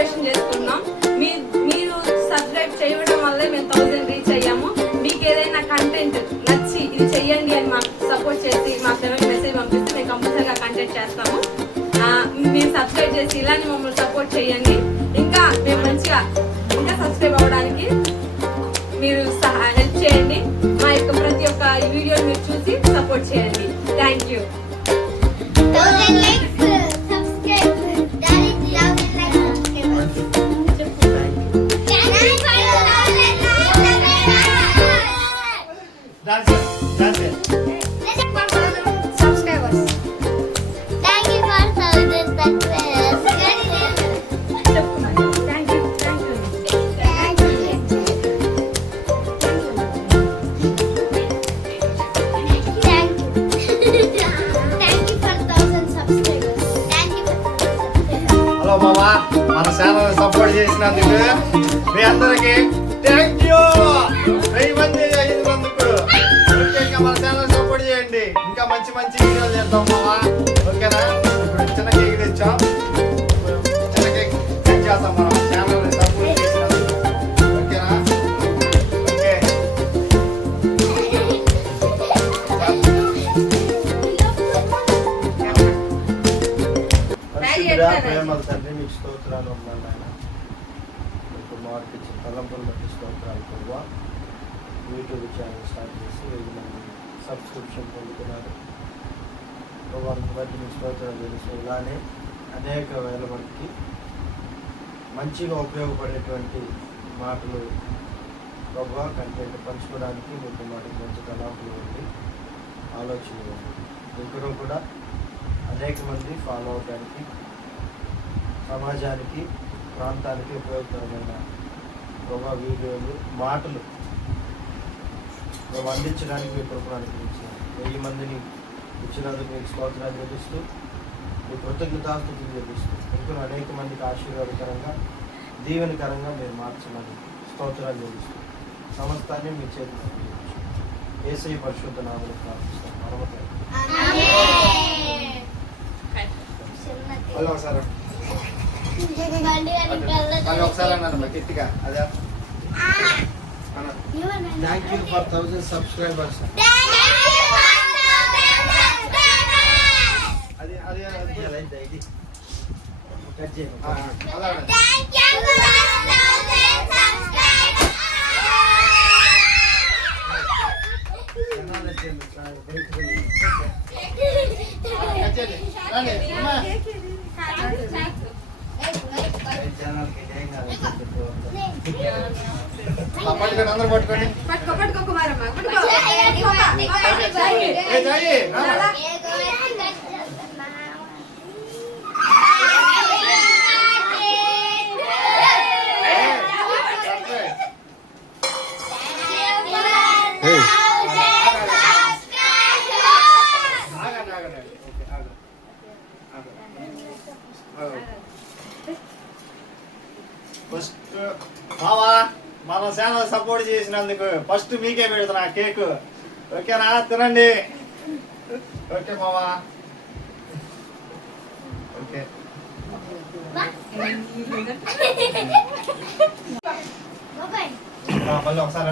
Celebration చేసుకున్నాం. మీరు subscribe చేయడం వల్లే మేము 1000 రీచ్ అయ్యాము. మీకు ఏదైనా కంటెంట్ నచ్చి ఇది చెయ్యండి అని మాకు సపోర్ట్ చేసి మా ఛానల్కి మెసేజ్ పంపిస్తే మేము కంపల్సరీగా కంటెంట్ చేస్తాము. మీరు సబ్స్క్రైబ్ చేసి ఇలానే మమ్మల్ని సపోర్ట్ చేయండి. ఇంకా మేము మంచిగా ఇంకా సబ్స్క్రైబ్ అవ్వడానికి మీరు హెల్ప్ చేయండి. మా యొక్క ప్రతి ఒక్క వీడియో మీరు చూసి సపోర్ట్ చేయండి. Thank you. హలో మామా, మన ఛానల్ సపోర్ట్ చేసినందుకు మీ అందరికి థ్యాంక్ యూ. 1000 మంది అయినందుకు మన ఛానల్ సపోర్ట్ చేయండి. ఇంకా మంచి మంచి వీడియోలు చేద్దాం మామా. ఓకేనా? ఇప్పుడు చిన్న కేక్ తెచ్చాం. చిన్న కేక్ కట్ చేద్దాం మనం ఛానల్ సపోర్ట్ చేసినందుకు. ఓకేనా? ఓకే. ప్రేమల తండ్రి మీకు స్తోత్రాలు ఉన్నాను ఆయన. మీకు మార్పించిన తలంపులు బట్టి స్తోత్రాలు ప్రభావ. యూట్యూబ్ ఛానల్ స్టార్ట్ చేసి 1000 మంది సబ్స్క్రిప్షన్ పొందుతున్నారు ప్రభావాన్ని బట్టి మీకు స్తోత్రాలు తెలుసు. ఇలానే అనేక వేల మందికి మంచిగా ఉపయోగపడేటువంటి మాటలు ప్రభావ కంటెంట్ పంచుకోవడానికి మీకు మాటకు మంచి తలాపులు ఉంది, ఆలోచన ఉంది. ఇక్కడ కూడా అనేక మంది ఫాలో అవడానికి సమాజానికి ప్రాంతానికి ఉపయోగకరమైన ప్రభావ వీడియోలు మాటలు అందించడానికి మీ కృపణానికి ఇచ్చారు. 1000 మందిని ఇచ్చినందుకు మీకు స్తోత్రాలు చెల్లిస్తూ మీ కృతజ్ఞతాస్తుతులు చెల్లిస్తూ ఇంకా అనేక మందికి ఆశీర్వాదకరంగా దీవెనకరంగా మీరు మార్చమని స్తోత్రాలు చెల్లిస్తూ సమస్తాన్ని మీ చేతిలో యేసయ్య పరిశుద్ధ నామములో ప్రార్థిస్తాం. ఒకసారి అన్న గట్టిగా అదే థ్యాంక్ యూ ఫర్ 1000 సబ్స్క్రైబర్స్. అది అది ఇది కట్ చేయండి. అందరూ పట్టుకోండి. ఫస్ట్ మావా మన ఛానల్ సపోర్ట్ చేసినందుకు ఫస్ట్ మీకే పెడుతున్నా కేక్. ఓకేనా? తినండి. ఓకే మావా. ఓకే మళ్ళీ ఒకసారి